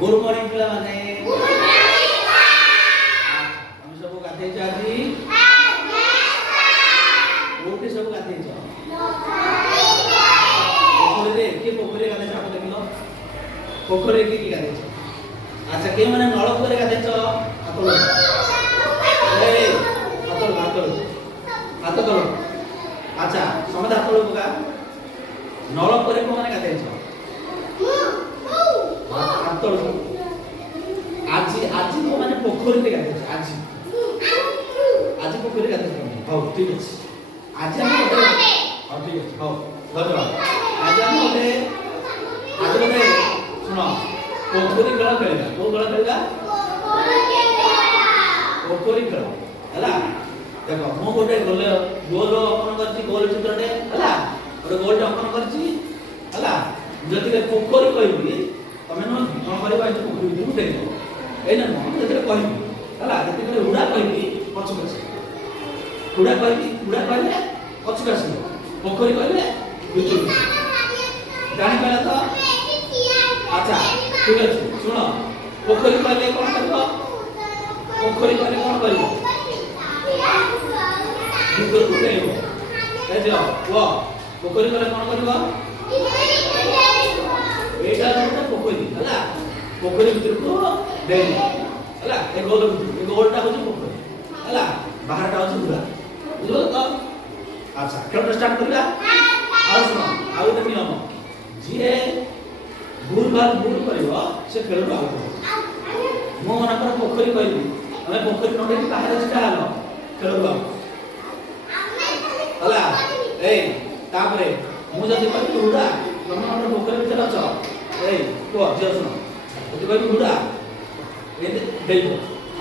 Good morning पिला माने हम सब गाधे जाजी ओके सब गाधे जा पोखरे के पोखरे गाधे जा आप देखिलो पोखरे की गाधे जा अच्छा के माने नळकुरे गाधे जा आतल ए आतल आतल आतल अच्छा समझ आतल बगा नळकुरे को माने गाधे जा आतल आजी आजी को माने पोखरे रे गाधे जा आजी आजी पोखरे गाधे जा हां ठीक अछि आज हम बोले हां ठीक है हां धन्यवाद आज हम बोले आज बोले सुनो पोखरी खेल खेलगा को खेल खेलगा पोखरी खेल हला देखो मो गोटे गोल गोल अपन करछि गोल चित्रटे हला गोटे गोल अपन करछि हला जति के पोखरी कहबी तमे न कोन करबा ए पोखरी दु उठेबो ए न जति के कहबी हला जति के उडा कहबी पछ पछ उडा कहले पछ पछ पोखरी कहले बिचु जानि पाला तो अच्छा ठीक है सुनो पोखरी कहले कोन करबो पोखरी कहले कोन करबो बिचु उठेबो ए जो वो पोखरी कहले कोन करबो एटा तो पोखरी हला पोखरी भीतर को देई हला ए गोलटा होची पोखरी हला बाहरटा होची पूरा बुझलो तो अच्छा खेल स्टार्ट करिया और सुनो आ गोटे नियम जे भूल भाल भूल करिवो से खेल रो आउट मो मना पर पोखरी कहली हमें पोखरी नडे की बाहर जिता हलो खेल रो हला ए तापरे मु जदी कहली उडा तुम हमर पोखरी भीतर अछ ए को जे सुनो जदी कहली उडा ए देइबो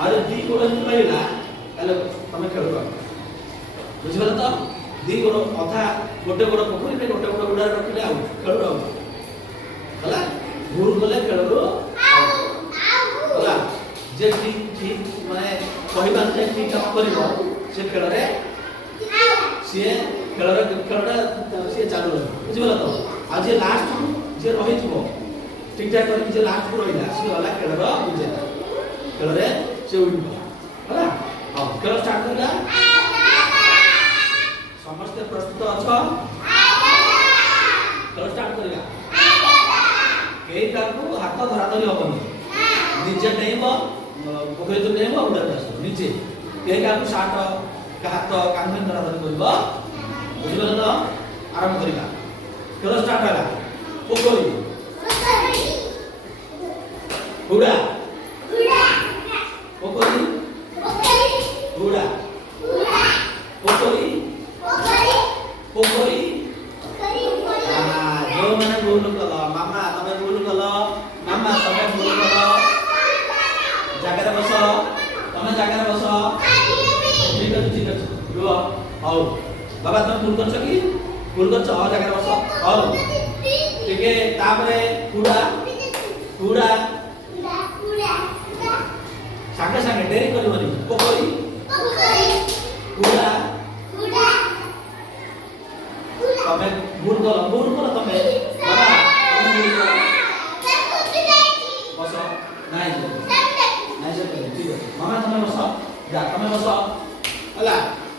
अरे दी गोड़ कहला ताले तमे खेल रो बुझिबला तो दी गोड़ अथा गोटे गोड़ पोखरी पे गोटे गोड़ उडा रखले आउट खेल रो हला भूल गले खेल रो हला जे ठीक ठीक माने कहिबा जे ठीक काम करिवो से खेल रे से खेलरा से चालू रह बुझिबला तो आज जे लास्ट जे रहि जइबो ठीक ठाक कर जे लास्ट को रहिला से वाला खेलरा बुझे खेल रे से उइबो हला हां खेल स्टार्ट करला समस्त प्रस्तुत अछ खेल स्टार्ट करिया के काकू हाथ धरा धरी होबनी नीचे नेइबो पोखरी तो नेइबो उडा आसो नीचे के काकू साट का हाथ कांधे धरा धरी करबो बुझिबला तो आरंभ करिया खेल स्टार्ट होला पोखरी उडा पोखरी उडा पोखरी पोखरी जो मैंने भूल कल मामा तमे भूल कल मामा तमे भूल कल जगह बस तमे जगह बस ठीक है रुआ आओ बाबा तुम भूल करछ कि भूल करछ आ जगह बस आओ ठीक है तापरे कूड़ा कूड़ा संगे संगे डेरी करबनी पोखरी कूड़ा तमे भूल कल तमे बाबा तमे भूल कल बस नाइ से ठीक है मामा तमे बस जा तमे बस हला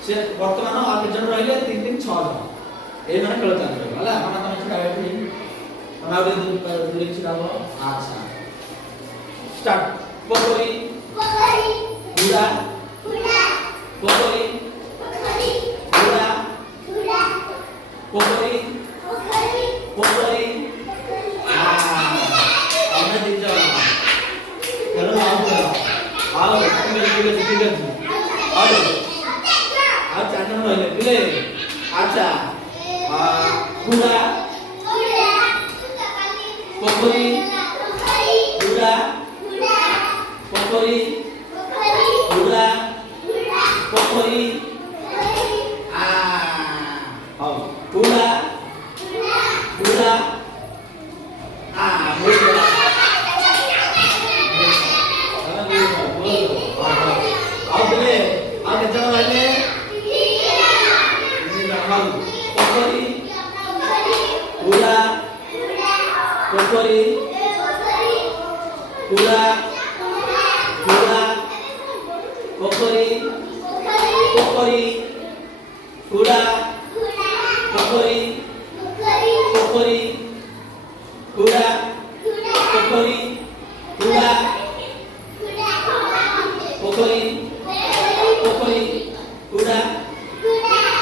से वर्तमान और जन रहिले 3 3 6 जन ए माने खेल चल हला मामा तमे छिड़ा बैठी हम आउ दूर छिड़ाबो अच्छा स्टार्ट पोखरी कूड़ा पोखरी कूड़ा पोखरी पोखरी हमने दिन जाओ चलो आओ ठीक है आओ चाचा रहिले पिले अच्छा कूड़ा पोखरी कूड़ा पोखरी कूड़ा पोखरी हां कूड़ा कूड़ा आओ बोले आओ कितना रहिले पोखरी कूड़ा पोखरी କୁଡ଼ା କୁଡ଼ା ପୋଖରୀ ପୋଖରୀ କୁଡ଼ା ପୋଖରୀ ପୋଖରୀ କୁଡ଼ା ପୋଖରୀ କୁଡ଼ା ପୋଖରୀ ପୋଖରୀ କୁଡ଼ା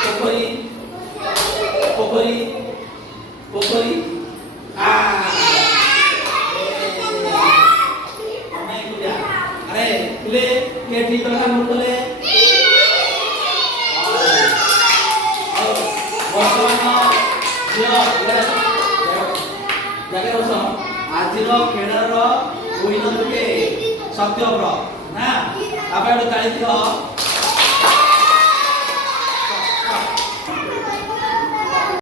ପୋଖରୀ ପୋଖରୀ ପୋଖରୀ अरे ले ये ठीक लगा मुर्तले और वर्तमान जगह रस आजिर खेलर विनर के सत्यव्र ना आप ताली दियो।